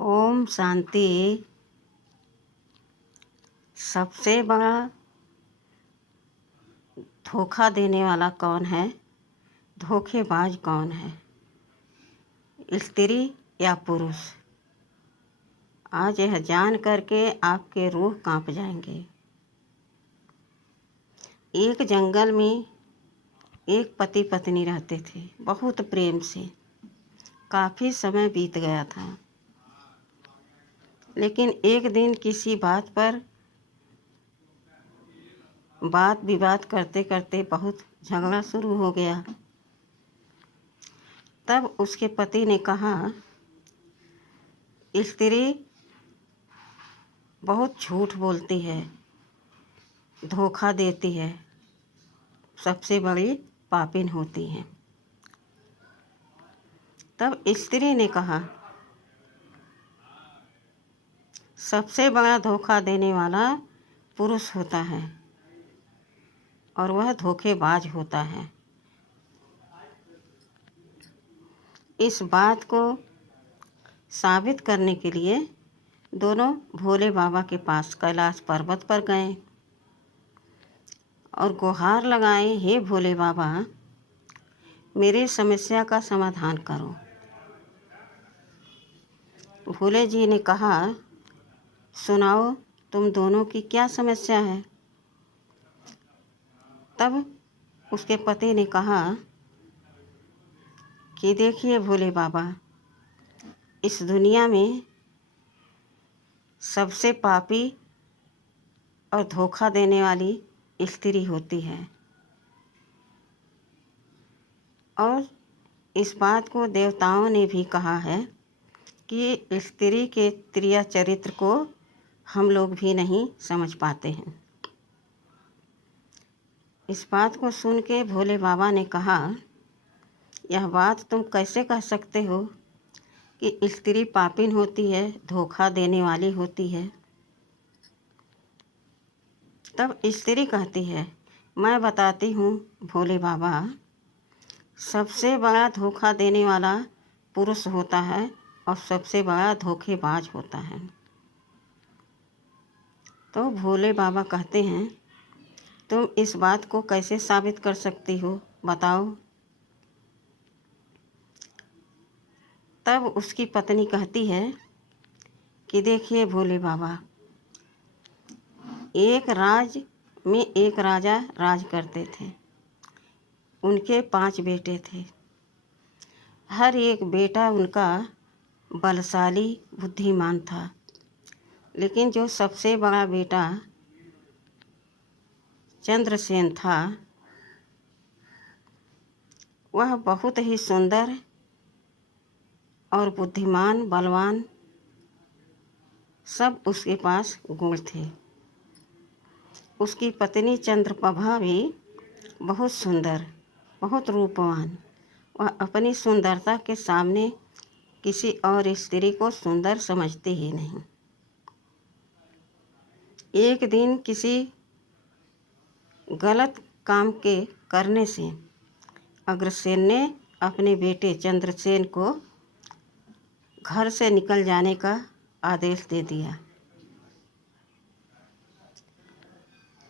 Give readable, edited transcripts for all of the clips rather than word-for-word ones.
ओम शांति। सबसे बड़ा धोखा देने वाला कौन है? धोखेबाज कौन है? स्त्री या पुरुष? आज यह जान करके आपके रूह कांप जाएंगे। एक जंगल में एक पति पत्नी रहते थे, बहुत प्रेम से। काफ़ी समय बीत गया था, लेकिन एक दिन किसी बात पर बात विवाद करते करते बहुत झगड़ा शुरू हो गया। तब उसके पति ने कहा, स्त्री बहुत झूठ बोलती है, धोखा देती है, सबसे बड़ी पापिन होती है। तब स्त्री ने कहा, सबसे बड़ा धोखा देने वाला पुरुष होता है और वह धोखेबाज होता है। इस बात को साबित करने के लिए दोनों भोले बाबा के पास कैलाश पर्वत पर गए और गुहार लगाए, हे भोले बाबा, मेरी समस्या का समाधान करो। भोले जी ने कहा, सुनाओ, तुम दोनों की क्या समस्या है? तब उसके पति ने कहा कि देखिए भोले बाबा, इस दुनिया में सबसे पापी और धोखा देने वाली स्त्री होती है, और इस बात को देवताओं ने भी कहा है कि स्त्री के त्रिया चरित्र को हम लोग भी नहीं समझ पाते हैं। इस बात को सुन के भोले बाबा ने कहा, यह बात तुम कैसे कह सकते हो कि स्त्री पापिन होती है, धोखा देने वाली होती है? तब स्त्री कहती है, मैं बताती हूँ भोले बाबा, सबसे बड़ा धोखा देने वाला पुरुष होता है और सबसे बड़ा धोखेबाज होता है। तो भोले बाबा कहते हैं, तुम इस बात को कैसे साबित कर सकती हो, बताओ। तब उसकी पत्नी कहती है कि देखिए भोले बाबा, एक राज में एक राजा राज करते थे। उनके 5 बेटे थे। हर एक बेटा उनका बलशाली, बुद्धिमान था, लेकिन जो सबसे बड़ा बेटा चंद्रसेन था, वह बहुत ही सुंदर और बुद्धिमान, बलवान, सब उसके पास गुण थे। उसकी पत्नी चंद्रप्रभा भी बहुत सुंदर, बहुत रूपवान। वह अपनी सुंदरता के सामने किसी और स्त्री को सुंदर समझती ही नहीं। एक दिन किसी गलत काम के करने से अग्रसेन ने अपने बेटे चंद्रसेन को घर से निकल जाने का आदेश दे दिया।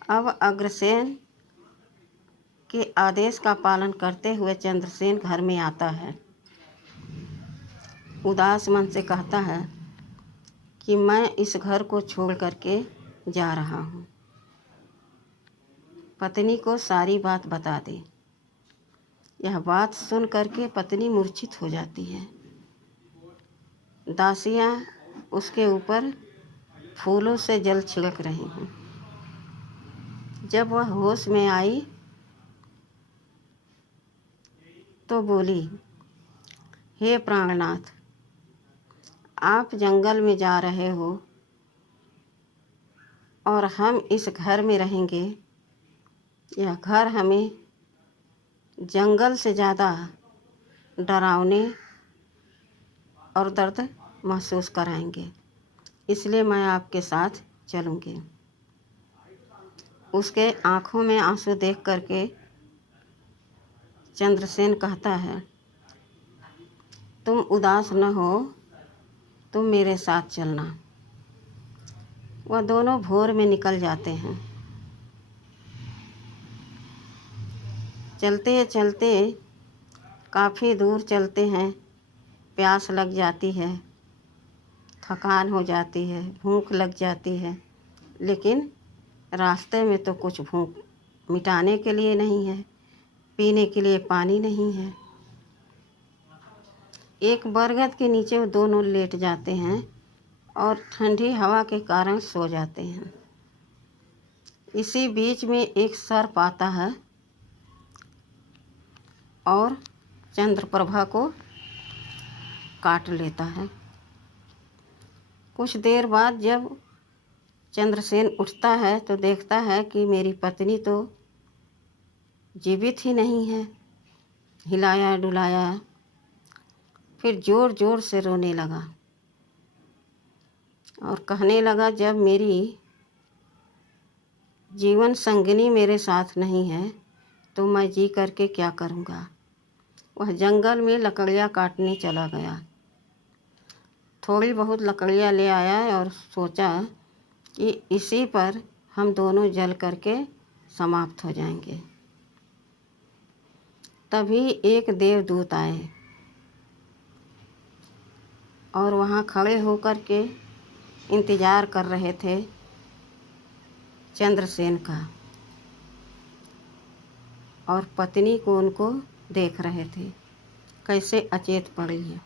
अब अग्रसेन के आदेश का पालन करते हुए चंद्रसेन घर में आता है। उदास मन से कहता है कि मैं इस घर को छोड़ करके जा रहा हूँ। पत्नी को सारी बात बता दी। यह बात सुन करके पत्नी मूर्छित हो जाती है। दासियाँ उसके ऊपर फूलों से जल छिड़क रही हैं। जब वह होश में आई तो बोली, हे प्राणनाथ, आप जंगल में जा रहे हो और हम इस घर में रहेंगे। यह घर हमें जंगल से ज़्यादा डरावने और दर्द महसूस कराएंगे, इसलिए मैं आपके साथ चलूँगी। उसके आँखों में आंसू देख करके चंद्रसेन कहता है, तुम उदास न हो, तुम मेरे साथ चलना। वह दोनों भोर में निकल जाते हैं। चलते चलते काफ़ी दूर चलते हैं। प्यास लग जाती है, थकान हो जाती है, भूख लग जाती है, लेकिन रास्ते में तो कुछ भूख मिटाने के लिए नहीं है, पीने के लिए पानी नहीं है। एक बरगद के नीचे वो दोनों लेट जाते हैं और ठंडी हवा के कारण सो जाते हैं। इसी बीच में एक सर्प आता है और चंद्रप्रभा को काट लेता है। कुछ देर बाद जब चंद्रसेन उठता है तो देखता है कि मेरी पत्नी तो जीवित ही नहीं है। हिलाया डुलाया, फिर ज़ोर ज़ोर से रोने लगा और कहने लगा, जब मेरी जीवन संगिनी मेरे साथ नहीं है तो मैं जी करके क्या करूँगा। वह जंगल में लकड़ियाँ काटने चला गया। थोड़ी बहुत लकड़ियाँ ले आया और सोचा कि इसी पर हम दोनों जल करके समाप्त हो जाएंगे। तभी एक देवदूत आए और वहाँ खड़े होकर के इंतज़ार कर रहे थे चंद्रसेन का, और पत्नी को उनको देख रहे थे कैसे अचेत पड़ी है।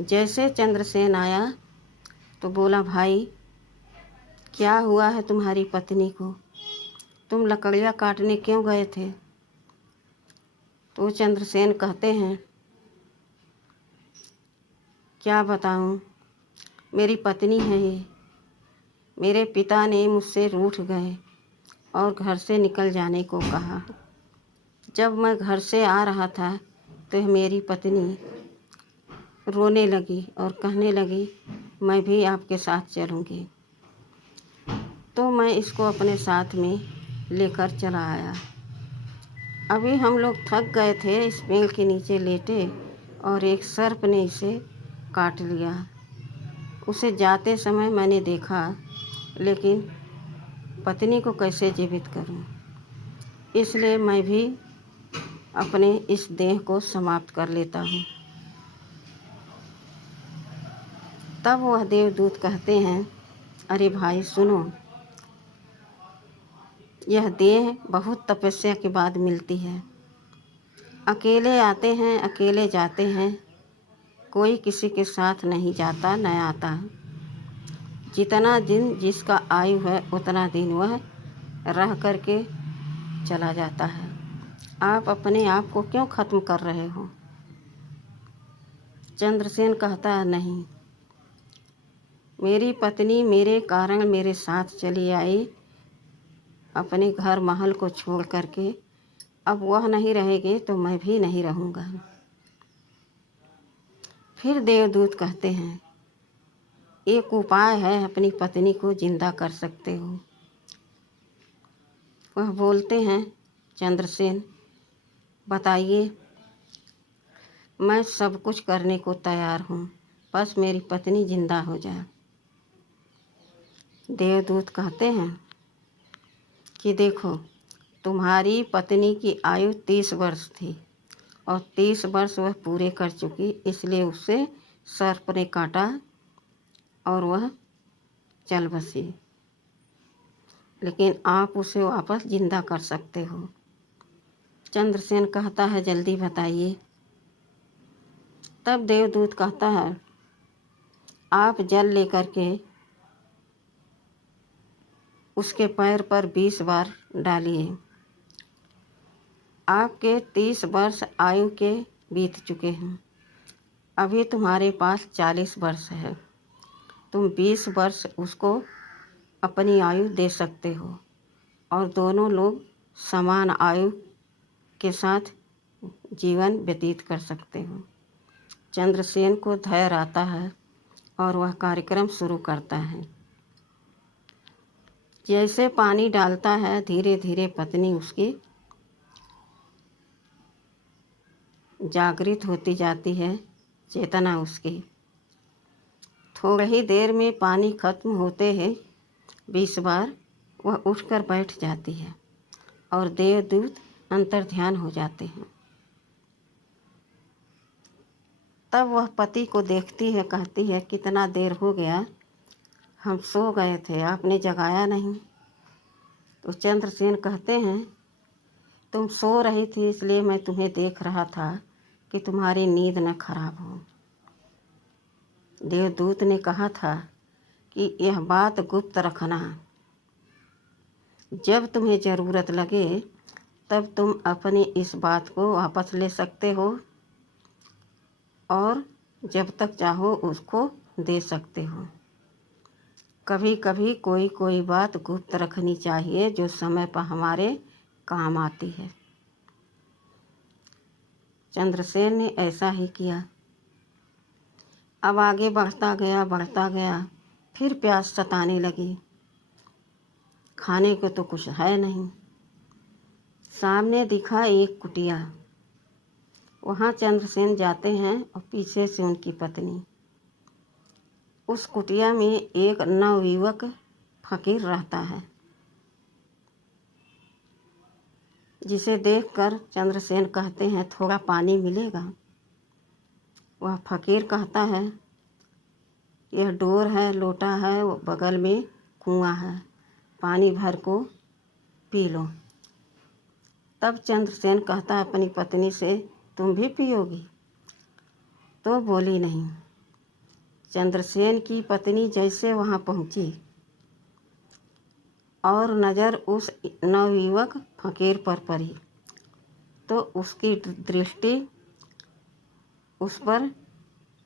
जैसे चंद्रसेन आया तो बोला, भाई क्या हुआ है तुम्हारी पत्नी को, तुम लकड़ियाँ काटने क्यों गए थे। तो चंद्रसेन कहते हैं, क्या बताऊं, मेरी पत्नी है ये। मेरे पिता ने मुझसे रूठ गए और घर से निकल जाने को कहा। जब मैं घर से आ रहा था तो मेरी पत्नी रोने लगी और कहने लगी, मैं भी आपके साथ चलूँगी। तो मैं इसको अपने साथ में लेकर चला आया। अभी हम लोग थक गए थे, इस पेड़ के नीचे लेटे और एक सर्प ने इसे काट लिया। उसे जाते समय मैंने देखा, लेकिन पत्नी को कैसे जीवित करूं, इसलिए मैं भी अपने इस देह को समाप्त कर लेता हूं। तब वह देवदूत कहते हैं, अरे भाई सुनो, यह देह बहुत तपस्या के बाद मिलती है। अकेले आते हैं, अकेले जाते हैं, कोई किसी के साथ नहीं जाता न आता। जितना दिन जिसका आयु है उतना दिन वह रह करके चला जाता है। आप अपने आप को क्यों ख़त्म कर रहे हो। चंद्रसेन कहता है, नहीं, मेरी पत्नी मेरे कारण मेरे साथ चली आई अपने घर महल को छोड़ करके। अब वह नहीं रहेगी तो मैं भी नहीं रहूँगा। फिर देवदूत कहते हैं, एक उपाय है, अपनी पत्नी को जिंदा कर सकते हो। वह बोलते हैं, चंद्रसेन बताइए। मैं सब कुछ करने को तैयार हूँ, बस मेरी पत्नी जिंदा हो जाए। देवदूत कहते हैं कि देखो, तुम्हारी पत्नी की आयु 30 वर्ष थी और 30 वर्ष वह पूरे कर चुकी, इसलिए उसे सर्प ने काटा और वह चल बसी। लेकिन आप उसे वापस जिंदा कर सकते हो। चंद्रसेन कहता है, जल्दी बताइए। तब देवदूत कहता है, आप जल लेकर के उसके पैर पर 20 बार डालिए। आपके 30 वर्ष आयु के बीत चुके हैं, अभी तुम्हारे पास 40 वर्ष है। तुम 20 वर्ष उसको अपनी आयु दे सकते हो और दोनों लोग समान आयु के साथ जीवन व्यतीत कर सकते हो। चंद्रसेन को धैर्य आता है और वह कार्यक्रम शुरू करता है। जैसे पानी डालता है, धीरे धीरे पत्नी उसकी जागृत होती जाती है, चेतना उसकी, थोड़ी ही देर में पानी खत्म होते ही 20 बार वह उठकर बैठ जाती है और देवदूत अंतर्ध्यान हो जाते हैं। तब वह पति को देखती है, कहती है, कितना देर हो गया, हम सो गए थे, आपने जगाया नहीं। तो चंद्रसेन कहते हैं, तुम सो रही थी इसलिए मैं तुम्हें देख रहा था कि तुम्हारी नींद न खराब हो। देवदूत ने कहा था कि यह बात गुप्त रखना, जब तुम्हें ज़रूरत लगे तब तुम अपनी इस बात को वापस ले सकते हो और जब तक चाहो उसको दे सकते हो। कभी कभी कोई कोई बात गुप्त रखनी चाहिए जो समय पर हमारे काम आती है। चंद्रसेन ने ऐसा ही किया। अब आगे बढ़ता गया, फिर प्यास सताने लगी। खाने को तो कुछ है नहीं। सामने दिखा एक कुटिया। वहाँ चंद्रसेन जाते हैं और पीछे से उनकी पत्नी। उस कुटिया में एक नवयुवक फकीर रहता है, जिसे देखकर चंद्रसेन कहते हैं, थोड़ा पानी मिलेगा। वह फकीर कहता है, यह डोर है, लोटा है, वो बगल में कुआं है, पानी भर को पी लो। तब चंद्रसेन कहता है अपनी पत्नी से, तुम भी पियोगी? तो बोली नहीं। चंद्रसेन की पत्नी जैसे वहाँ पहुँची और नज़र उस नवयुवक फकीर पर पड़ी तो उसकी दृष्टि उस पर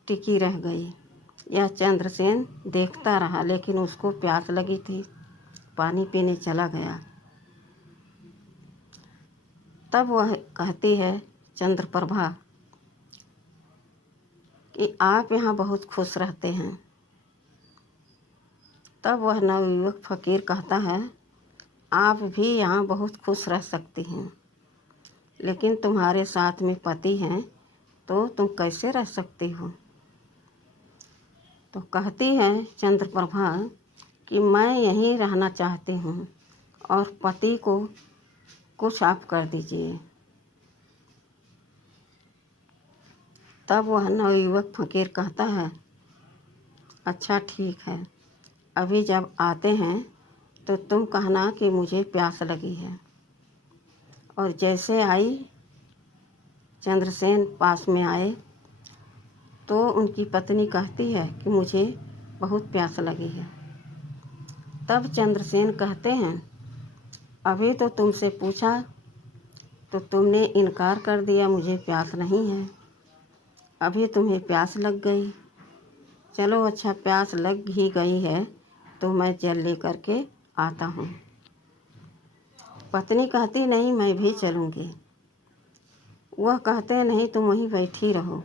टिकी रह गई। यह चंद्रसेन देखता रहा, लेकिन उसको प्यास लगी थी, पानी पीने चला गया। तब वह कहती है चंद्रप्रभा कि आप यहाँ बहुत खुश रहते हैं। तब वह नवयुवक फकीर कहता है, आप भी यहाँ बहुत खुश रह सकती हैं, लेकिन तुम्हारे साथ में पति हैं तो तुम कैसे रह सकती हो? तो कहती है चंद्रप्रभा कि मैं यहीं रहना चाहती हूँ और पति को कुछ आप कर दीजिए। तब वह नवयुवक फकीर कहता है, अच्छा ठीक है, अभी जब आते हैं तो तुम कहना कि मुझे प्यास लगी है। और जैसे आई चंद्रसेन पास में आए तो उनकी पत्नी कहती है कि मुझे बहुत प्यास लगी है। तब चंद्रसेन कहते हैं, अभी तो तुमसे पूछा तो तुमने इनकार कर दिया, मुझे प्यास नहीं है। अभी तुम्हें प्यास लग गई, चलो अच्छा प्यास लग ही गई है तो मैं जल लेकर के आता हूँ। पत्नी कहती, नहीं मैं भी चलूँगी। वह कहते हैं, नहीं तुम वहीं बैठी रहो,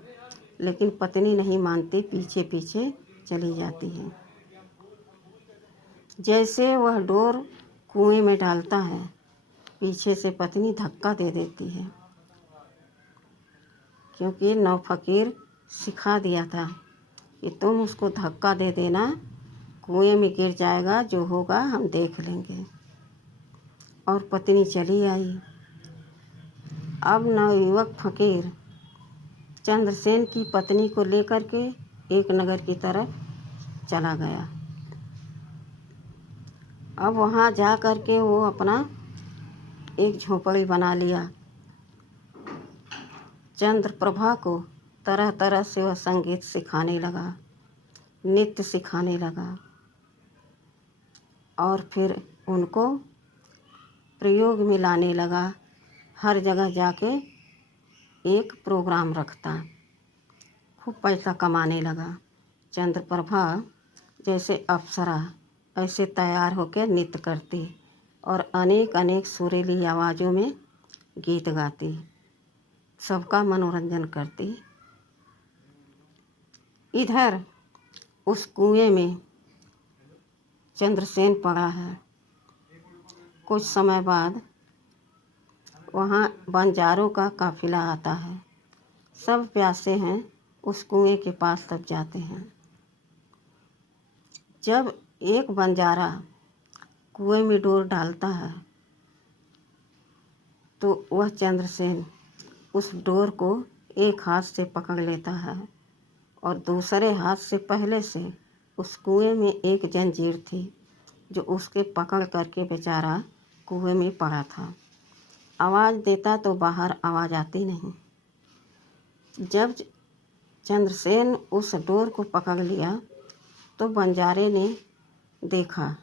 लेकिन पत्नी नहीं मानती, पीछे पीछे चली जाती है। जैसे वह डोर कुएं में डालता है, पीछे से पत्नी धक्का दे देती है, क्योंकि नवफकीर सिखा दिया था कि तुम उसको धक्का दे देना, कुएं में गिर जाएगा, जो होगा हम देख लेंगे। और पत्नी चली आई। अब नवयुवक फकीर चंद्रसेन की पत्नी को लेकर के एक नगर की तरफ चला गया। अब वहाँ जा कर के वो अपना एक झोपड़ी बना लिया। चंद्रप्रभा को तरह तरह से वह संगीत सिखाने लगा, नृत्य सिखाने लगा और फिर उनको प्रयोग में लाने लगा। हर जगह जाके एक प्रोग्राम रखता, खूब पैसा कमाने लगा। चंद्रप्रभा जैसे अप्सरा ऐसे तैयार होकर नृत्य करती और अनेक अनेक सुरीली आवाज़ों में गीत गाती, सबका मनोरंजन करती। इधर उस कुएं में चंद्रसेन पड़ा है। कुछ समय बाद वहाँ बंजारों का काफिला आता है। सब प्यासे हैं, उस कुएं के पास तब जाते हैं। जब एक बंजारा कुएं में डोर डालता है तो वह चंद्रसेन उस डोर को एक हाथ से पकड़ लेता है और दूसरे हाथ से पहले से उस कुएं में एक जंजीर थी जो उसके पकड़ करके बेचारा कुएं में पड़ा था। आवाज़ देता तो बाहर आवाज़ आती नहीं। जब चंद्रसेन उस डोर को पकड़ लिया तो बंजारे ने देखा,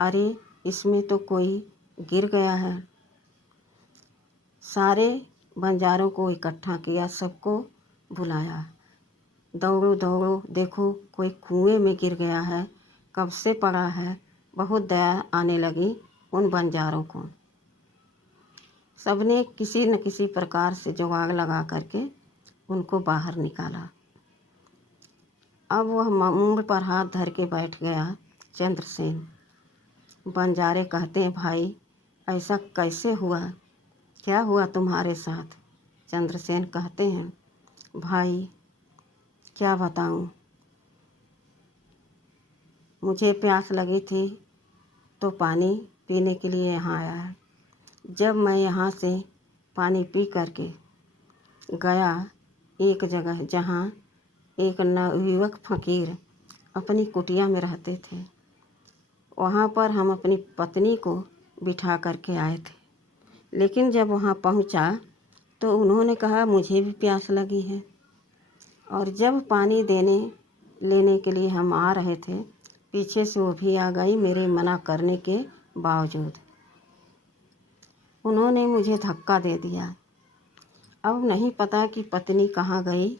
अरे इसमें तो कोई गिर गया है। सारे बंजारों को इकट्ठा किया, सबको बुलाया, दौड़ो दौड़ो, देखो कोई कुएं में गिर गया है, कब से पड़ा है। बहुत दया आने लगी उन बंजारों को। सबने किसी न किसी प्रकार से जुगाड़ लगा करके उनको बाहर निकाला। अब वह मुंह पर हाथ धर के बैठ गया चंद्रसेन। बंजारे कहते हैं, भाई ऐसा कैसे हुआ, क्या हुआ तुम्हारे साथ? चंद्रसेन कहते हैं, भाई क्या बताऊं, मुझे प्यास लगी थी तो पानी पीने के लिए यहाँ आया। जब मैं यहाँ से पानी पी करके गया एक जगह जहाँ एक नवयुवक फकीर अपनी कुटिया में रहते थे, वहाँ पर हम अपनी पत्नी को बिठा करके आए थे। लेकिन जब वहाँ पहुँचा तो उन्होंने कहा, मुझे भी प्यास लगी है। और जब पानी लेने के लिए हम आ रहे थे, पीछे से वो भी आ गई मेरे मना करने के बावजूद। उन्होंने मुझे धक्का दे दिया। अब नहीं पता कि पत्नी कहाँ गई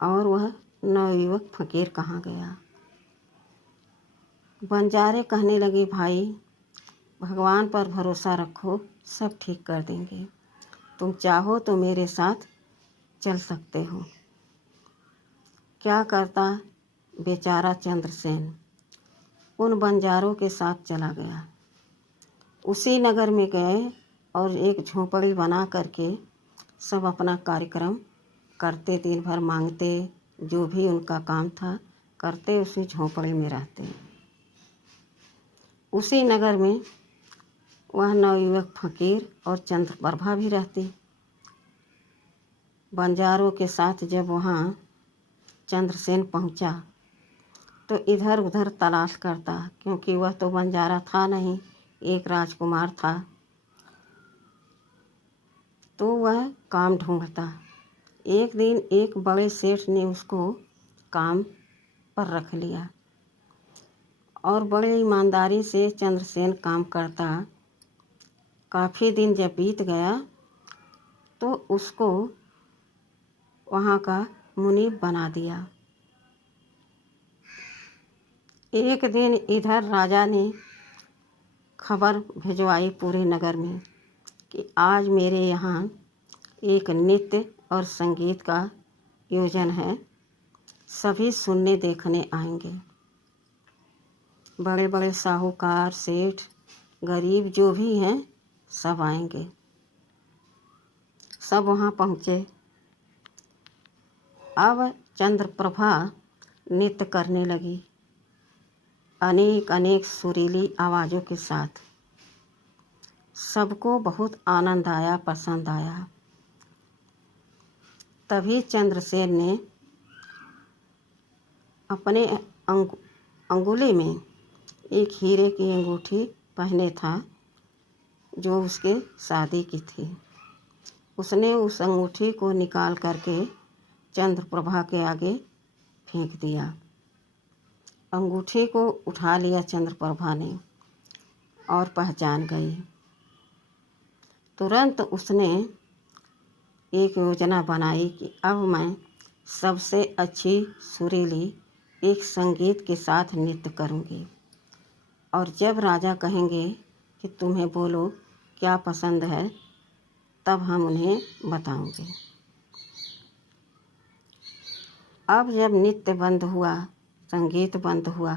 और वह नवयुवक फकीर कहाँ गया। बंजारे कहने लगे, भाई भगवान पर भरोसा रखो, सब ठीक कर देंगे। तुम चाहो तो मेरे साथ चल सकते हो। क्या करता बेचारा चंद्रसेन उन बंजारों के साथ चला गया। उसी नगर में गए और एक झोंपड़ी बना करके सब अपना कार्यक्रम करते, दिन भर मांगते, जो भी उनका काम था करते, उसी झोंपड़ी में रहते। उसी नगर में वह नवयुवक फकीर और चंद्रप्रभा भी रहती। बंजारों के साथ जब वहाँ चंद्रसेन पहुँचा तो इधर उधर तलाश करता, क्योंकि वह तो बंजारा था नहीं, एक राजकुमार था। तो वह काम ढूंढता। एक दिन एक बड़े सेठ ने उसको काम पर रख लिया और बड़े ईमानदारी से चंद्रसेन काम करता। काफ़ी दिन जब बीत गया तो उसको वहाँ का मुनीब बना दिया। एक दिन इधर राजा ने खबर भिजवाई पूरे नगर में कि आज मेरे यहाँ एक नृत्य और संगीत का आयोजन है, सभी सुनने देखने आएंगे। बड़े बड़े साहूकार, सेठ, गरीब जो भी हैं सब आएंगे। सब वहाँ पहुँचे। अब चंद्रप्रभा नृत्य करने लगी, अनेक अनेक सुरीली आवाज़ों के साथ। सबको बहुत आनंद आया, पसंद आया। तभी चंद्रसेन ने अपने अंगुली में एक हीरे की अंगूठी पहने था जो उसके शादी की थी। उसने उस अंगूठी को निकाल करके चंद्रप्रभा के आगे फेंक दिया। अंगूठी को उठा लिया चंद्रप्रभा ने और पहचान गई। तुरंत उसने एक योजना बनाई कि अब मैं सबसे अच्छी सुरीली एक संगीत के साथ नृत्य करूंगी, और जब राजा कहेंगे कि तुम्हें बोलो क्या पसंद है, तब हम उन्हें बताएंगे। अब जब नृत्य बंद हुआ, संगीत बंद हुआ,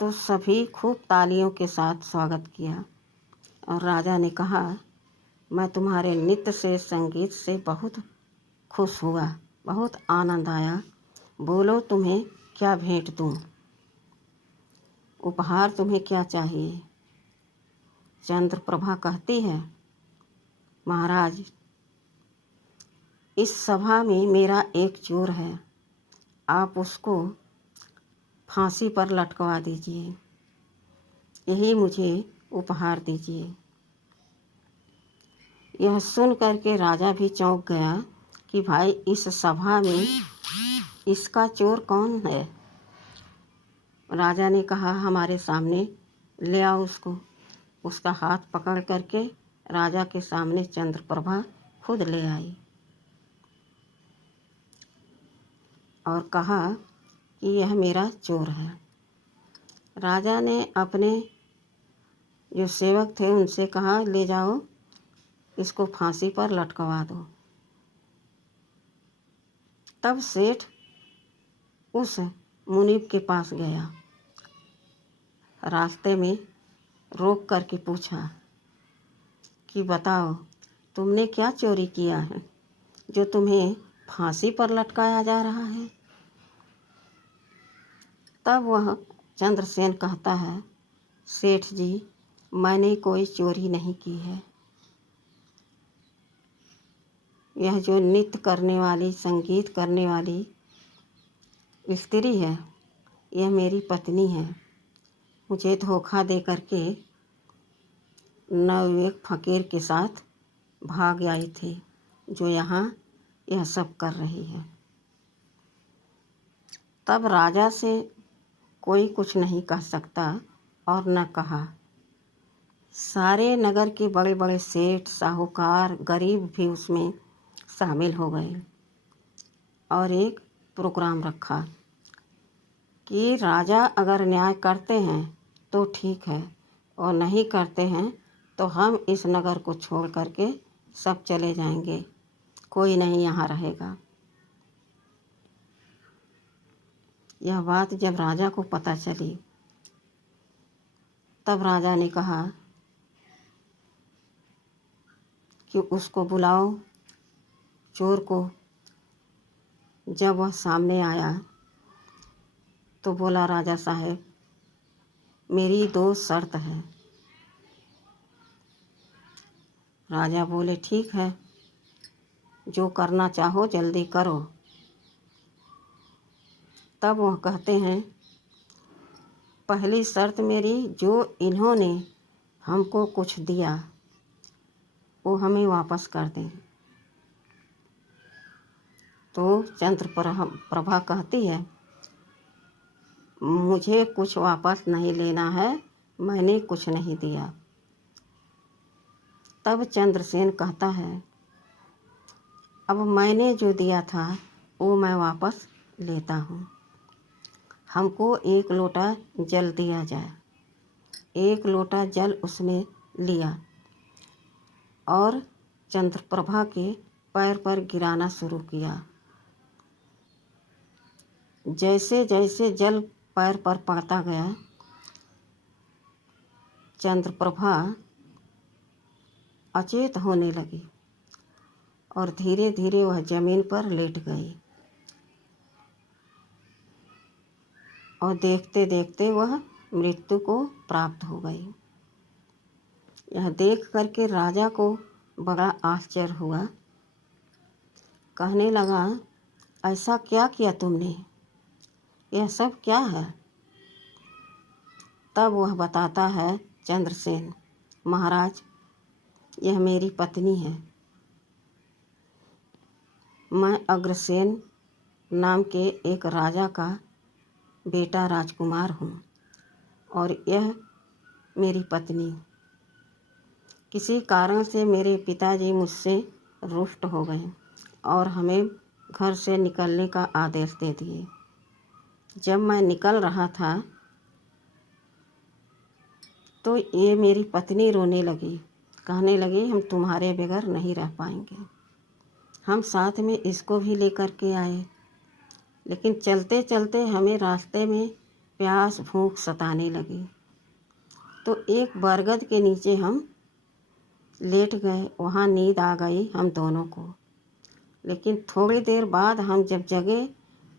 तो सभी खूब तालियों के साथ स्वागत किया और राजा ने कहा, मैं तुम्हारे नृत्य से, संगीत से बहुत खुश हुआ, बहुत आनंद आया। बोलो तुम्हें क्या भेंट दूँ? उपहार तुम्हें क्या चाहिए? चंद्रप्रभा कहती है, महाराज, इस सभा में मेरा एक चोर है, आप उसको फांसी पर लटकवा दीजिए, यही मुझे उपहार दीजिए। यह सुन करके राजा भी चौंक गया कि भाई इस सभा में इसका चोर कौन है। राजा ने कहा, हमारे सामने ले आओ उसको। उसका हाथ पकड़ करके राजा के सामने चंद्रप्रभा खुद ले आई और कहा कि यह मेरा चोर है। राजा ने अपने जो सेवक थे उनसे कहा, ले जाओ, इसको फांसी पर लटकवा दो। तब सेठ उस मुनीब के पास गया, रास्ते में रोक करके पूछा कि बताओ, तुमने क्या चोरी किया है जो तुम्हें फांसी पर लटकाया जा रहा है? तब वह चंद्रसेन कहता है, सेठ जी, मैंने कोई चोरी नहीं की है। यह जो नृत्य करने वाली, संगीत करने वाली स्त्री है, यह मेरी पत्नी है। मुझे धोखा दे करके नवयुवक फकीर के साथ भाग आई थी, जो यहाँ यह सब कर रही है। तब राजा से कोई कुछ नहीं कह सकता और न कहा। सारे नगर के बड़े बड़े सेठ, साहूकार, गरीब भी उसमें शामिल हो गए और एक प्रोग्राम रखा कि राजा अगर न्याय करते हैं तो ठीक है और नहीं करते हैं तो हम इस नगर को छोड़ करके सब चले जाएंगे, कोई नहीं यहाँ रहेगा। यह बात जब राजा को पता चली तब राजा ने कहा कि उसको बुलाओ, चोर को। जब वह सामने आया तो बोला, राजा साहब, मेरी 2 शर्त है। राजा बोले, ठीक है, जो करना चाहो जल्दी करो। तब वह कहते हैं, पहली शर्त मेरी, जो इन्होंने हमको कुछ दिया वो हमें वापस कर दें। तो चंद्रप्रभा कहती है, मुझे कुछ वापस नहीं लेना है, मैंने कुछ नहीं दिया। तब चंद्रसेन कहता है, अब मैंने जो दिया था वो मैं वापस लेता हूँ। हमको 1 लोटा जल दिया जाए। 1 लोटा जल उसने लिया और चंद्रप्रभा के पैर पर गिराना शुरू किया। जैसे जैसे जल पैर पर पड़ता गया, चंद्रप्रभा अचेत होने लगी और धीरे धीरे वह जमीन पर लेट गई और देखते देखते वह मृत्यु को प्राप्त हो गई। यह देख करके राजा को बड़ा आश्चर्य हुआ। कहने लगा, ऐसा क्या किया तुमने? यह सब क्या है? तब वह बताता है, चंद्रसेन, महाराज, यह मेरी पत्नी है। मैं अग्रसेन नाम के एक राजा का बेटा राजकुमार हूँ और यह मेरी पत्नी। किसी कारण से मेरे पिताजी मुझसे रुष्ट हो गए और हमें घर से निकलने का आदेश दे दिए। जब मैं निकल रहा था तो ये मेरी पत्नी रोने लगी, कहने लगी, हम तुम्हारे बगैर नहीं रह पाएंगे। हम साथ में इसको भी लेकर के आए, लेकिन चलते चलते हमें रास्ते में प्यास भूख सताने लगी तो एक बरगद के नीचे हम लेट गए। वहाँ नींद आ गई हम दोनों को। लेकिन थोड़ी देर बाद हम जब जगे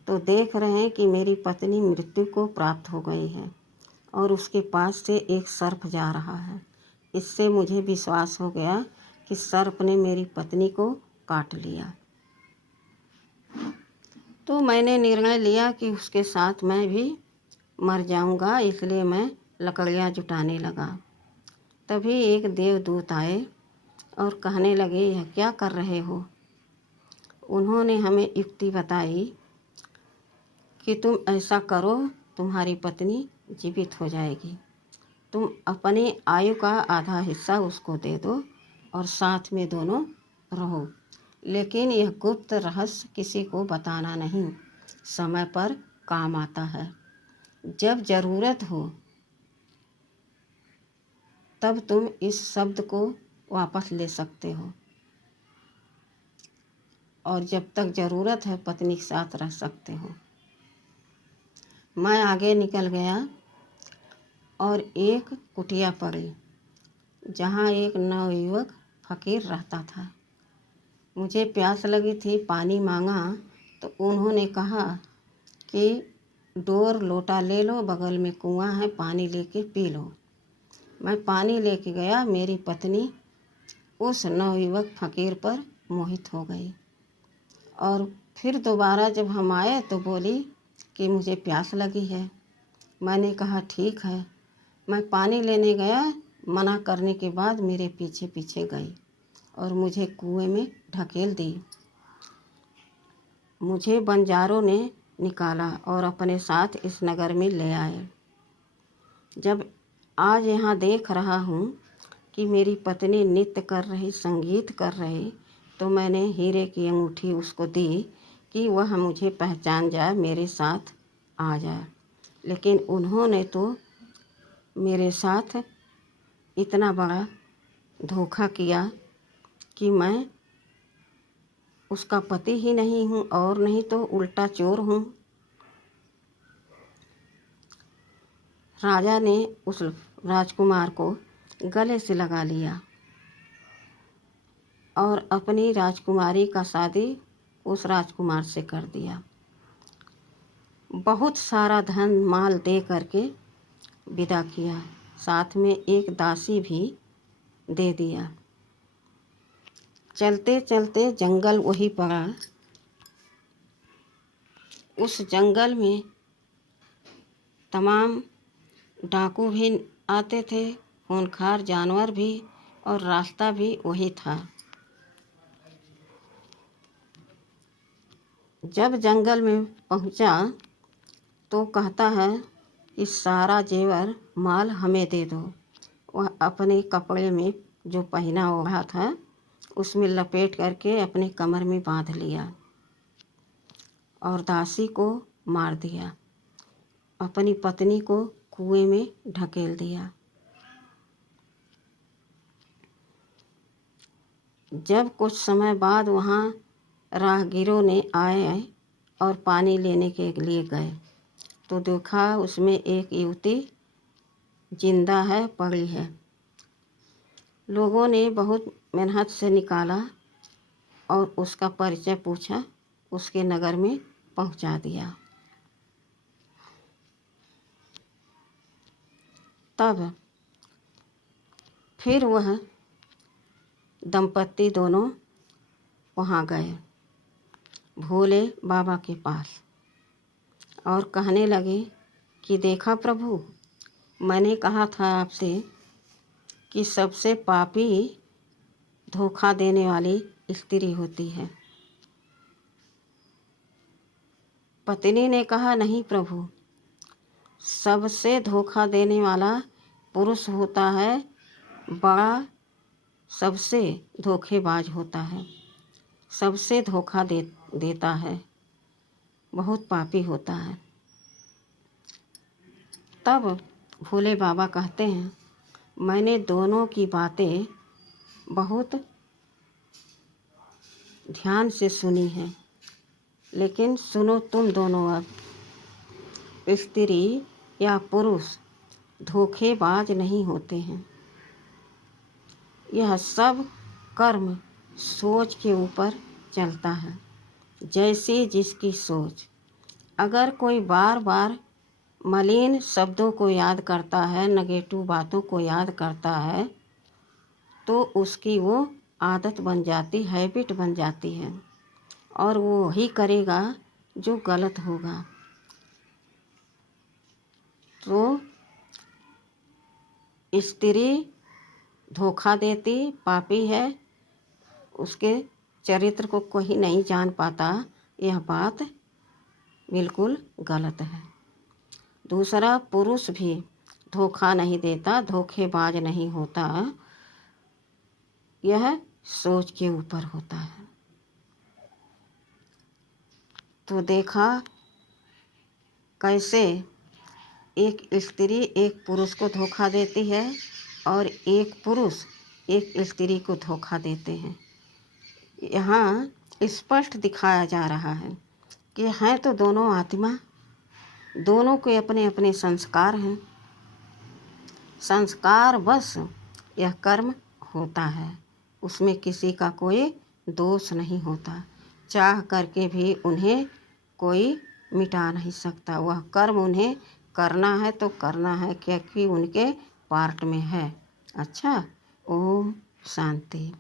तो देख रहे हैं कि मेरी पत्नी मृत्यु को प्राप्त हो गई है और उसके पास से एक सर्प जा रहा है। इससे मुझे विश्वास हो गया कि सर्प ने मेरी पत्नी को काट लिया। तो मैंने निर्णय लिया कि उसके साथ मैं भी मर जाऊंगा, इसलिए मैं लकड़ियाँ जुटाने लगा। तभी एक देवदूत आए और कहने लगे, यह क्या कर रहे हो? उन्होंने हमें युक्ति बताई कि तुम ऐसा करो, तुम्हारी पत्नी जीवित हो जाएगी। तुम अपनी आयु का आधा हिस्सा उसको दे दो और साथ में दोनों रहो, लेकिन यह गुप्त रहस्य किसी को बताना नहीं। समय पर काम आता है। जब ज़रूरत हो तब तुम इस शब्द को वापस ले सकते हो और जब तक ज़रूरत है पत्नी के साथ रह सकते हो। मैं आगे निकल गया और एक कुटिया पड़ी जहाँ एक नवयुवक फकीर रहता था। मुझे प्यास लगी थी, पानी मांगा तो उन्होंने कहा कि डोर लोटा ले लो, बगल में कुआं है, पानी लेके पी लो। मैं पानी लेके गया। मेरी पत्नी उस नवयुवक फकीर पर मोहित हो गई और फिर दोबारा जब हम आए तो बोली कि मुझे प्यास लगी है। मैंने कहा ठीक है। मैं पानी लेने गया, मना करने के बाद मेरे पीछे पीछे गई और मुझे कुएं में ढकेल दी। मुझे बंजारों ने निकाला और अपने साथ इस नगर में ले आए। जब आज यहाँ देख रहा हूँ कि मेरी पत्नी नृत्य कर रही, संगीत कर रही, तो मैंने हीरे की अंगूठी उसको दी कि वह मुझे पहचान जाए, मेरे साथ आ जाए। लेकिन उन्होंने तो मेरे साथ इतना बड़ा धोखा किया कि मैं उसका पति ही नहीं हूँ और नहीं तो उल्टा चोर हूँ। राजा ने उस राजकुमार को गले से लगा लिया और अपनी राजकुमारी का शादी उस राजकुमार से कर दिया। बहुत सारा धन माल दे करके विदा किया, साथ में एक दासी भी दे दिया। चलते चलते जंगल वही पड़ा। उस जंगल में तमाम डाकू भी आते थे, खूंखार जानवर भी, और रास्ता भी वही था। जब जंगल में पहुंचा तो कहता है कि सारा जेवर माल हमें दे दो। वह अपने कपड़े में जो पहना ओढ़ा था उसमें लपेट करके अपने कमर में बांध लिया और दासी को मार दिया, अपनी पत्नी को कुएं में ढकेल दिया। जब कुछ समय बाद वहाँ राहगीरों ने आए और पानी लेने के लिए गए तो देखा उसमें एक युवती जिंदा है, पड़ी है। लोगों ने बहुत मेहनत से निकाला और उसका परिचय पूछा, उसके नगर में पहुंचा दिया। तब फिर वह दंपत्ति दोनों वहाँ गए भोले बाबा के पास और कहने लगे कि देखा प्रभु, मैंने कहा था आपसे कि सबसे पापी धोखा देने वाली स्त्री होती है। पत्नी ने कहा नहीं प्रभु, सबसे धोखा देने वाला पुरुष होता है, बड़ा सबसे धोखेबाज होता है, सबसे धोखा देता है, बहुत पापी होता है। तब भोले बाबा कहते हैं, मैंने दोनों की बातें बहुत ध्यान से सुनी हैं, लेकिन सुनो तुम दोनों अब, स्त्री या पुरुष धोखेबाज नहीं होते हैं। यह सब कर्म सोच के ऊपर चलता है, जैसी जिसकी सोच। अगर कोई बार बार मलिन शब्दों को याद करता है, नेगेटिव बातों को याद करता है, तो उसकी वो आदत बन जाती, हैबिट बन जाती है, और वो वही करेगा जो गलत होगा। तो स्त्री धोखा देती पापी है, उसके चरित्र को कोई नहीं जान पाता, यह बात बिल्कुल गलत है। दूसरा, पुरुष भी धोखा नहीं देता, धोखेबाज नहीं होता, यह सोच के ऊपर होता है। तो देखा कैसे एक स्त्री एक पुरुष को धोखा देती है और एक पुरुष एक स्त्री को धोखा देते हैं। यहाँ स्पष्ट दिखाया जा रहा है कि हैं तो दोनों आत्मा, दोनों के अपने अपने संस्कार हैं, संस्कार बस यह कर्म होता है, उसमें किसी का कोई दोष नहीं होता, चाह करके भी उन्हें कोई मिटा नहीं सकता। वह कर्म उन्हें करना है तो करना है, क्योंकि उनके पार्ट में है। अच्छा, ओम शांति।